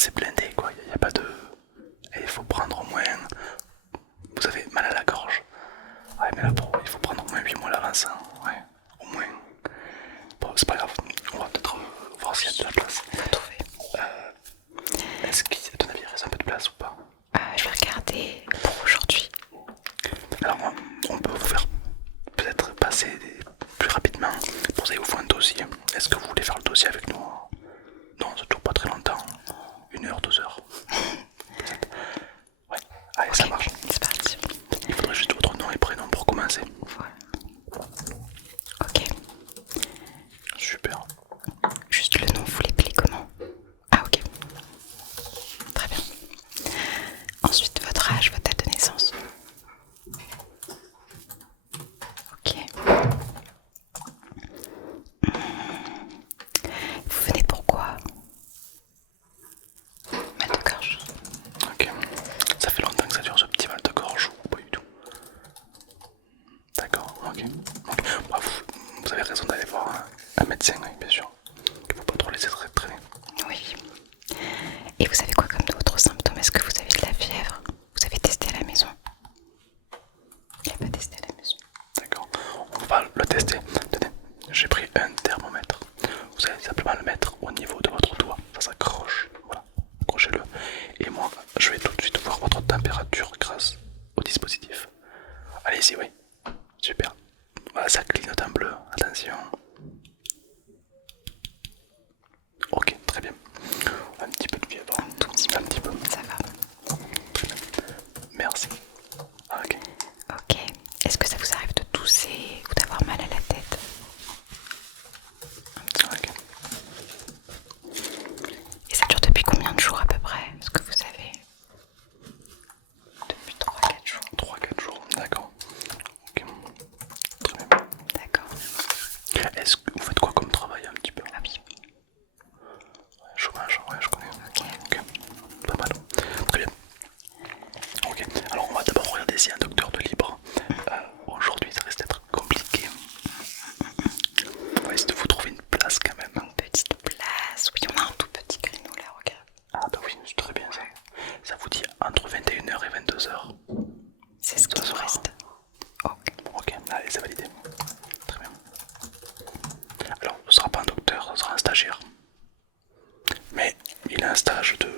c'est blindé quoi, il n'y a pas de... Et il faut prendre au moins... Vous avez mal à la gorge. Ouais mais là il faut prendre au moins 8 mois d'avance, hein. Ouais, au moins. Bon c'est pas grave, on va peut-être voir s'il y a de la place. On va trouver. Est-ce qu'à ton avis il reste un peu de place ou pas? Je vais regarder pour aujourd'hui. Alors on peut vous faire peut-être passer plus rapidement. Pour ça il vous faut un dossier. Est-ce que vous voulez faire le dossier avec nous? Non, ça dure pas très longtemps. 1 heure, 2 heures. Ouais, allez, ça marche. C'est parti. Il faudrait juste votre nom et prénom pour commencer. Voilà. Ok. Super. Juste le nom, vous l'appelez comment? Ah ok. Très bien. Ensuite, votre âge, votre date de naissance. Ok. Vous venez pourquoi? Mal de gorge. Ok. Ça fait longtemps que ça dure ce petit mal de gorge ou pas du tout? D'accord, ok. Bah, vous avez raison d'aller voir un médecin, oui, bien sûr. Il ne faut pas trop laisser traîner. Oui. Et vous avez quoi comme d'autres symptômes? Est-ce que vous avez de la fièvre? Vous avez testé à la maison? Il n'a pas testé à la maison. D'accord, on va le tester. Tenez, j'ai pris un thermomètre. Vous allez simplement le mettre au niveau de votre doigt. Ça s'accroche. Voilà, accrochez-le. Et moi, je vais tout de suite voir votre température grâce au dispositif. Allez-y, oui. Super. Voilà, ça clignote en bleu. Attention. Ok, très bien. Un petit peu de fièvre. Un petit peu. Ça va. Très bien. Merci. Ok. Ok. Est-ce que ça vous arrive de tousser ou d'avoir mal à la tête? Ok. Et ça dure depuis combien de jours à peu près? Est-ce que vous savez? Depuis 3-4 jours. 3-4 jours, d'accord. Ok. Très bien. D'accord. Est-ce que vous faites quoi comme travail un petit peu? Ah oui. Chômage, ouais, je connais. Ok. Ok. Pas mal. Très bien. Ok. Alors, on va d'abord regarder s'il y a un docteur de libre. Aujourd'hui, ça risque d'être compliqué. On va essayer de vous trouver une place quand même. Une petite place. Oui, on a un tout petit créneau là, regarde. Ah, bah oui, c'est très bien ça. Ça vous dit entre 21 h et 22 h. C'est ce qui nous reste. Ok. Ok, allez, c'est validé. Très bien. Alors, ce sera pas un docteur, ce sera un stagiaire. Mais il a un stage de,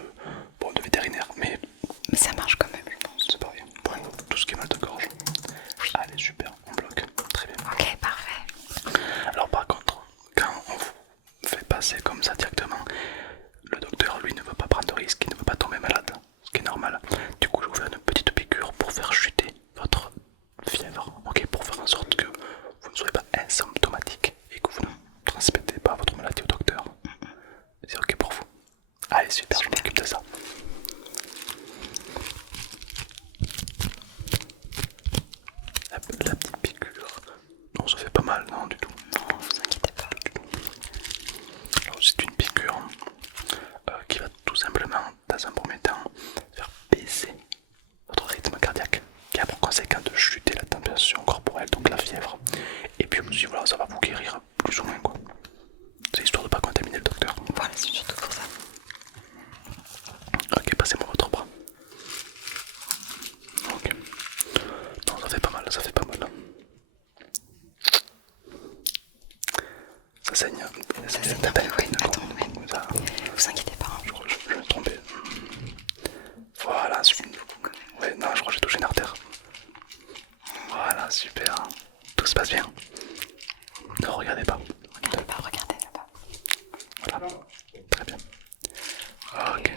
bon, de vétérinaire, mais Mais ça marche quand même, je pense. c'est pas rien. Pour tout ce qui est mal de gorge. Allez, super, on bloque. Très bien. Ok, parfait. Alors, par contre, quand on vous fait passer comme ça directement, le docteur, lui, ne veut pas prendre de risque, il ne veut pas tomber malade, ce qui est normal. Du coup, je vais vous faire une petite piqûre pour faire chuter votre fièvre, ok, pour faire en sorte que vous ne soyez pas asymptomatique et que vous ne transmettez pas votre maladie au docteur. C'est ok pour vous? Allez, super, je m'occupe de ça. La petite piqûre. Non, ça fait pas mal, non, du tout. Non, vous inquiétez pas. Alors, c'est une piqûre qui va tout simplement, dans un premier temps, faire baisser votre rythme cardiaque, qui a pour conséquence de chuter la température corporelle, donc la fièvre. Et puis aussi, voilà, ça va vous guérir plus ou moins, quoi. C'est histoire de pas contaminer le docteur. Voilà, c'est surtout pour ça. Ok, passez-moi votre bras. Ok. Non, ça fait pas mal, ça fait pas mal. Ça saigne. Ça saigne un peu, oui. Attends, ouais. Ça, Vous inquiétez pas. Hein. je me suis trompé. Voilà, super. Ouais, non, je crois que j'ai touché une artère. Voilà, super. Tout se passe bien. Ne regardez pas. Regardez pas, regardez là-bas. Voilà, très bien. Ok.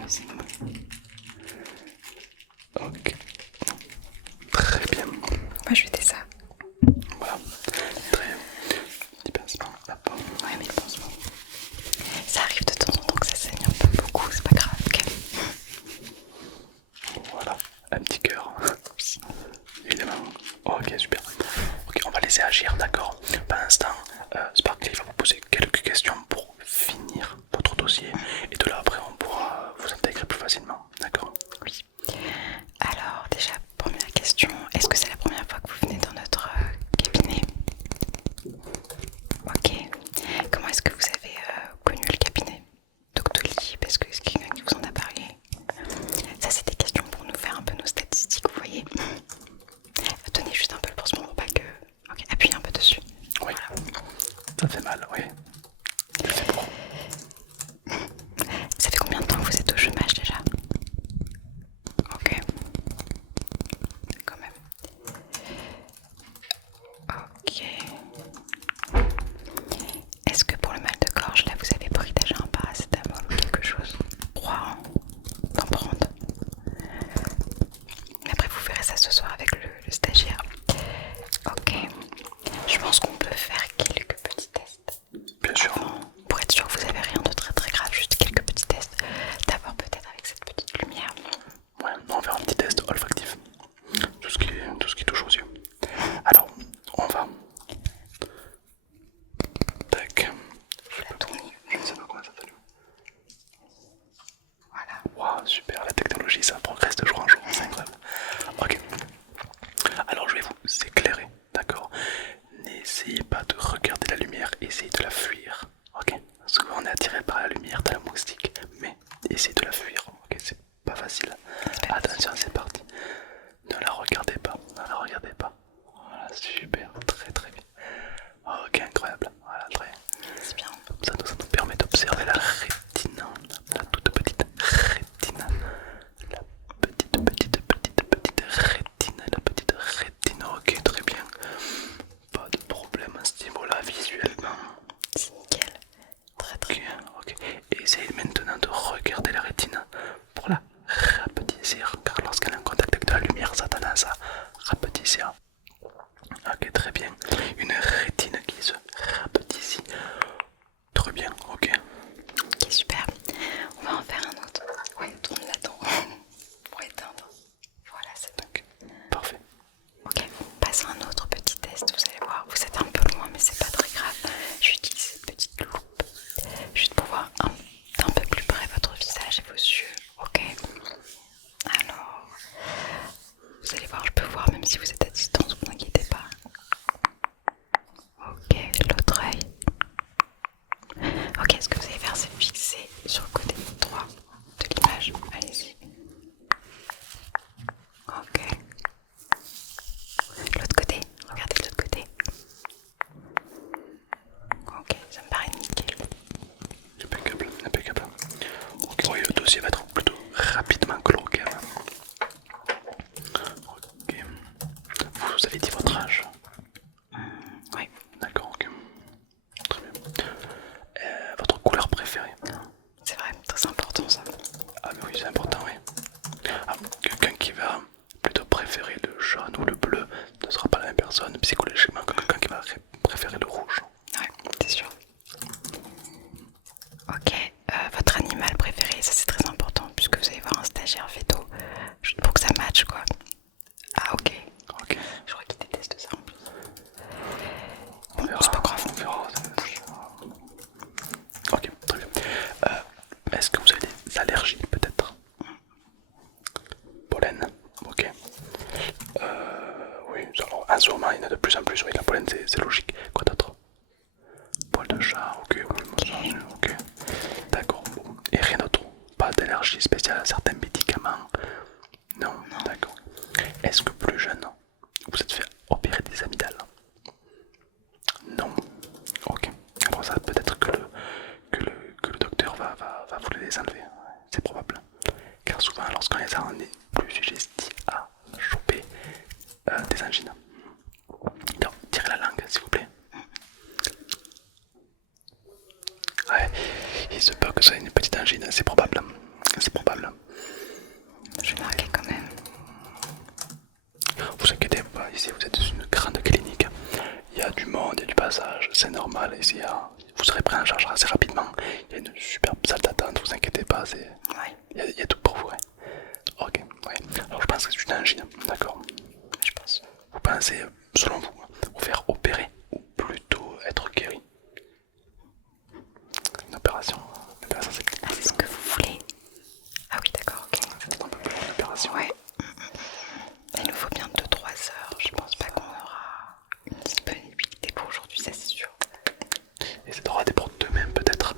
Ok. Très bien. Moi, je fais ça. Voilà. Très bien. Petit pincement. Hop. Ouais, mais le pansement. Ça arrive de temps en temps que ça saigne un peu beaucoup, c'est pas grave. Ok. Voilà. Un petit cœur. Évidemment. Ok, super. Ok, on va laisser agir, d'accord. Pour l'instant, Sparkly va vous poser quelques questions pour finir votre dossier. Et de là, après, on pourra vous intégrer plus facilement. lumière, t'as le moustique, mais essaye de la fuir, ok, c'est pas facile. Attention, c'est parti. Ne la regardez pas, ne la regardez pas. Voilà, super, très très bien. Ok, incroyable, voilà, très bien. C'est bien. Ça nous permet d'observer la rétine, la toute petite rétine. La petite rétine, la petite rétine, ok, très bien. Pas de problème à ce niveau-là visuellement. C'est nickel. Très très bien. Ok. Et essayez maintenant de regarder la rétine pour la rapetisser, car lorsqu'elle est en contact avec de la lumière, ça a tendance à rapetisser. Ok, très bien. Une rétine qui se rapetit. Très bien, ok. Ok, super. On va en faire un autre. Ouais, tourne là-dedans pour éteindre. Voilà, c'est donc. Parfait. Ok, on passe à un autre petit test. Vous allez voir, vous êtes un peu loin, mais c'est pas très grave. J'utilise cette petite loupe juste pour voir d'un peu plus près votre visage et vos yeux. Ok. Alors, vous allez voir, je peux voir même si vous êtes à distance, vous inquiétez pas. Ok, l'autre œil. Ok, ce que vous allez faire, c'est fixer sur le côté droit de l'image. Allez-y. Ok. L'autre côté, regardez de l'autre côté. Ok, ça me paraît nickel. Impeccable, impeccable. Ok, oui, le dossier va être plutôt rapidement clos quand même. Ok. Vous avez dit votre âge? Oui. D'accord, ok. Très bien. Votre couleur préférée? C'est vrai, très important ça. Ah mais oui, c'est important, oui. Ah, quelqu'un qui va plutôt préférer le jaune ou le bleu ne sera pas la même personne psychologiquement que quelqu'un qui va préférer le rouge. Ouais, c'est sûr. Ok, votre animal préféré, ça c'est très important puisque vous allez voir un stagiaire veto, juste pour que ça matche quoi. Ah ok, Ok. je crois qu'il déteste ça en plus. On verra, c'est pas grave. on verra. Ok, très bien. Est-ce que vous avez des allergies peut-être? Pollen, ok. Oui, alors, en ce moment il y en a de plus en plus, oui, la pollen c'est logique. Quoi d'autre? Poil de chat, ok, oui, ok. D'accord, bon. Et rien d'autre? Pas d'allergie spéciale à certains médicaments? Non, d'accord. Est-ce que plus jeune, vous êtes fait opérer des amygdales? Non. Ok. Bon, ça peut-être que le docteur va vous les enlever. C'est probable. Car souvent, lorsqu'on les a, on est plus sujet à choper des angines. Donc, tirez la langue, s'il vous plaît. Ouais, il se peut que ça ait une petite angine, c'est probable. C'est probable. Je vais marquer quand même. Vous inquiétez pas, ici vous êtes dans une grande clinique. Il y a du monde, il y a du passage, c'est normal. Ici, vous serez pris en charge assez rapidement. Il y a une superbe salle d'attente, vous inquiétez pas. Ouais, Il y a tout pour vous. Ouais. Ok, ouais. Alors je pense que c'est une angine, d'accord. je pense. Vous pensez, selon vous, vous faire opérer ou plutôt être guéri? Une opération c'est Est-ce que vous voulez... Ah oui d'accord, ok. c'est un peu plus une opération. Ouais. Il nous faut bien 2-3 heures. Je pense pas qu'on aura une disponibilité pour aujourd'hui, ça c'est sûr. Et ça devra être pour demain peut-être.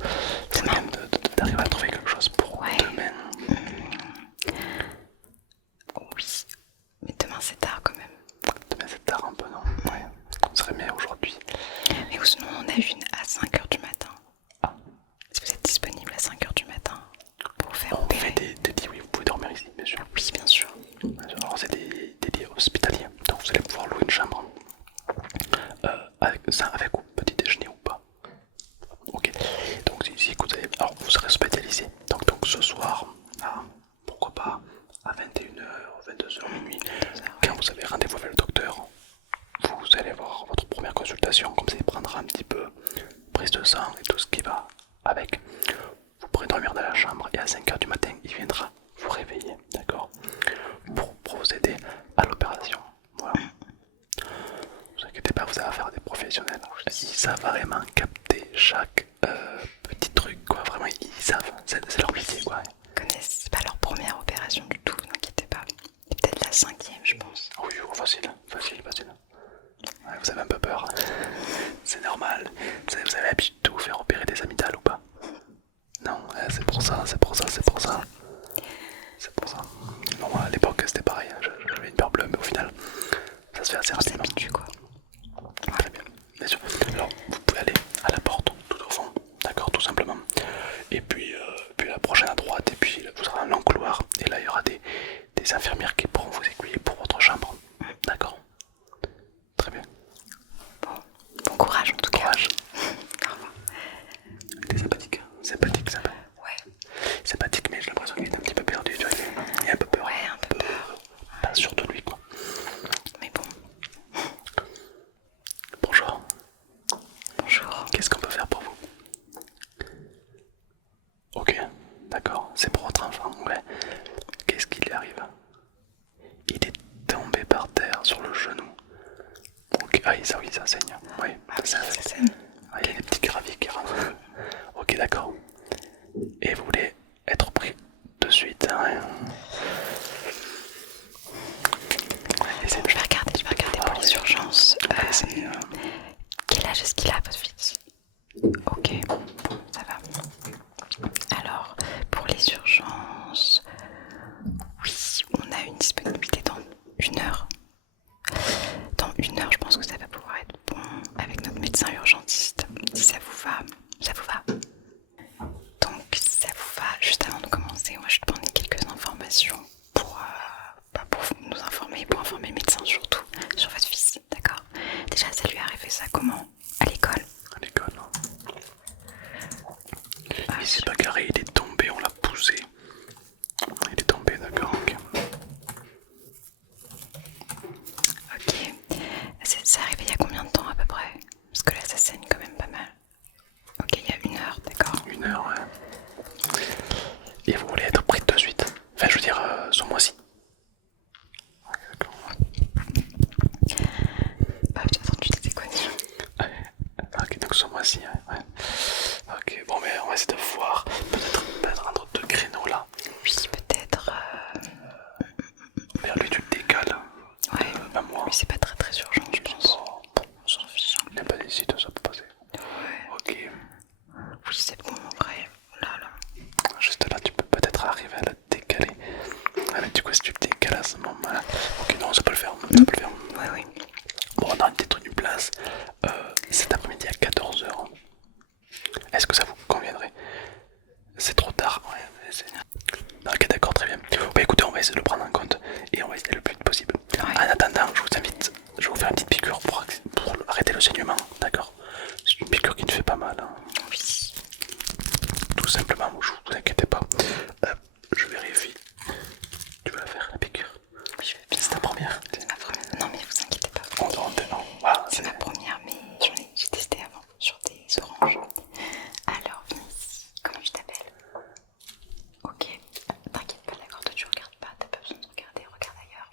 C'est bien d'arriver à trouver quelque chose pour demain. Oui, mais demain c'est tard quand même. Demain c'est tard un peu, non? Ouais, on serait mieux aujourd'hui. Mais sinon on a une à 5h du matin. Ah. Si vous êtes disponible à 5h du matin pour faire On opérer. fait des lits, oui, vous pouvez dormir ici, bien sûr. Oui, bien sûr. Alors c'est des lits hospitaliers, donc vous allez pouvoir louer une chambre. Avec ou petit déjeuner ou pas? Ok, donc ici vous allez, alors vous serez hospitalisé, donc ce soir, pourquoi pas à 21h, 22h, minuit, quand vous avez rendez-vous avec le docteur, vous allez avoir votre première consultation, comme ça il prendra un petit peu prise de sang et tout ce qui va avec. Vous pourrez dormir dans la chambre et à 5h du matin il viendra vous réveiller, d'accord, pour procéder à l'opération. Voilà. Ne vous inquiétez pas, vous avez affaire à des professionnels. Ils savent vraiment capter chaque petit truc, quoi. Vraiment, ils savent, c'est leur métier, quoi. Ils connaissent, c'est pas leur première opération du tout, vous inquiétez pas. C'est peut-être la 5e, je pense. Oui, facile. Ouais, vous avez un peu peur. C'est normal. Vous avez l'habitude de vous faire opérer des amygdales ou pas? Non, ça, c'est pour ça, c'est pour ça. C'est pour ça. Non, à l'époque c'était pareil, hein. J'avais une paire bleue, mais au final, ça se fait assez rapidement. Quoi. Très bien, bien sûr. Alors, vous pouvez aller à la porte, tout au fond, d'accord, tout simplement. Et puis la prochaine à droite, et puis vous aurez un long couloir, et là il y aura des infirmières qui pourront vous aiguiller pour votre chambre. D'accord. Très bien. Bon courage en tout cas. Courage. Au revoir. T'es sympathique. Sympathique, sympa. Ouais. Sympathique, mais j'ai l'impression qu'il est un petit peu perdu, tu vois. Il est un peu peur. Ouais, un peu peur. Pas sûr de lui, quoi. Mais bon. Bonjour. Bonjour. Qu'est-ce qu'on peut faire pour vous? Ok, d'accord. C'est pour votre enfant, ouais. Qu'est-ce qui lui arrive? Il est tombé par terre sur le genou. Ok, ah oui, ça saigne. Oui, ça saigne. Ah, il y a des petits graviers qui rentrent. Ok, d'accord. Et vous voulez être pris de suite, hein? Je vais regarder pour les urgences. Quel âge est-ce qu'il a, votre fils? Ok, bon, ça va. Alors, pour les urgences, oui, on a une disponibilité dans 1 heure. Dans 1 heure, je pense que ça va pouvoir être bon avec notre médecin urgentiste. Si ça vous va, ça vous va. Donc, si ça vous va, juste avant de commencer, moi je te demander quelques informations pour nous informer, pour informer le médecin surtout sur votre fils, d'accord? Déjà, ça lui est arrivé ça comment? À l'école? À l'école, non. Il s'est bagarré, il est tombé, on l'a poussé. Il est tombé, d'accord, ok. Ok. C'est arrivé il y a combien de temps à peu près? Parce que là, ça saigne quand même pas mal. Ok, il y a 1 heure, d'accord. 1 heure, ouais. Et vous voulez être pris de suite? Enfin, je veux dire, ce mois-ci. Ouais, d'accord. Attends, tu t'étais connu. Ouais. Ok, donc ce mois-ci, ouais. Ok, bon, mais on va essayer de voir. Peut-être un autre deux créneaux là. Oui, peut-être. Vers lui, tu le décales. Ouais, Même moi. mais c'est pas très urgent, je pense. On s'en fiche. Il n'y a pas d'hésite, ça peut passer. Ouais. Ok. Oui, c'est bon en vrai. Là. Juste là, tu peux peut-être arriver à le décaler. Ah, mais du coup, si tu le décales à ce moment-là. Ok, non, ça peut le faire. Ça peut le faire. Oui. Bon, on a peut-être une place cet après-midi à 14h. Est-ce que ça vous conviendrait? C'est trop tard. Ouais, ok, d'accord, très bien. Bah écoutez, on va essayer de le prendre en compte et on va essayer le plus vite possible. Ouais. En attendant, je vous invite, je vais vous faire une petite piqûre pour arrêter le saignement, d'accord? C'est une piqûre qui ne fait pas mal, hein. Oui. Tout simplement, vous inquiétez pas. Je vérifie. Tu veux la faire, la piqûre? Oui, je veux bien. C'est ta première? C'est ma première. Non, mais vous inquiétez pas. Voilà, c'est ma première, mais j'ai testé avant sur des oranges. Alors, viens ici. Comment tu t'appelles? Ok. T'inquiète pas, d'accord, toi tu regardes pas, t'as pas besoin de regarder, regarde ailleurs.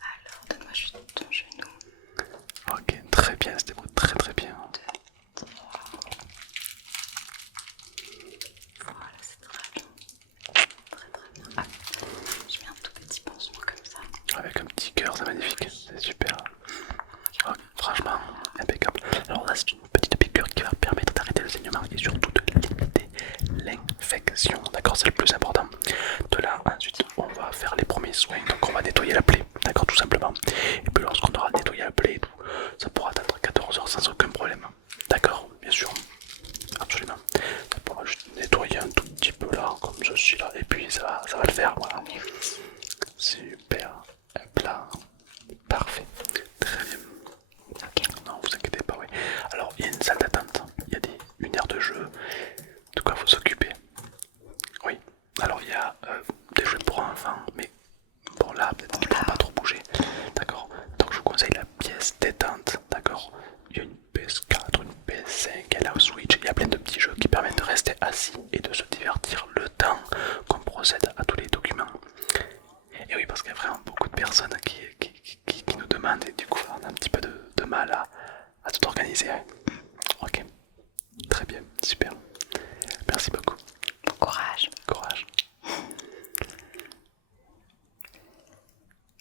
Alors, donne-moi juste ton genou. Ok, très bien, c'était très très bien. 2, 3. Voilà, c'est très bien. Très bien. Ah, je mets un tout petit pansement comme ça. Avec un petit cœur, c'est magnifique, c'est super. Oh, franchement, impeccable. Alors là, c'est une petite piqûre qui va permettre d'arrêter le saignement et surtout de limiter l'infection. D'accord, c'est le plus important. De là, ensuite, on va faire les premiers soins. Donc, on va nettoyer la plaie, d'accord, tout simplement. Et puis, lorsqu'on aura nettoyé la plaie et tout, ça pourra atteindre 14h sans aucun problème. D'accord, bien sûr. Absolument. Ça pourra juste nettoyer un tout petit peu là, comme ceci là, et puis ça va le faire. Voilà. Super. Hop là. Parfait. Très bien. Ok. Non, vous inquiétez pas, oui. Alors, il y a une salle d'attente, il y a une aire de jeu, de quoi vous occuper. Oui. Alors, il y a des jeux pour enfants, mais bon, là, peut-être qu'il ne pourra pas trop bouger. D'accord. Donc, je vous conseille la pièce détente. D'accord. Il y a une PS4, une PS5, il y a la Switch, il y a plein de petits jeux qui permettent de rester assis et de se divertir le temps qu'on procède à tous les documents. Et oui, parce qu'il y a vraiment beaucoup de personnes qui nous demandent et du coup on a un petit peu de mal à tout organiser. Ouais. Ok, très bien, super.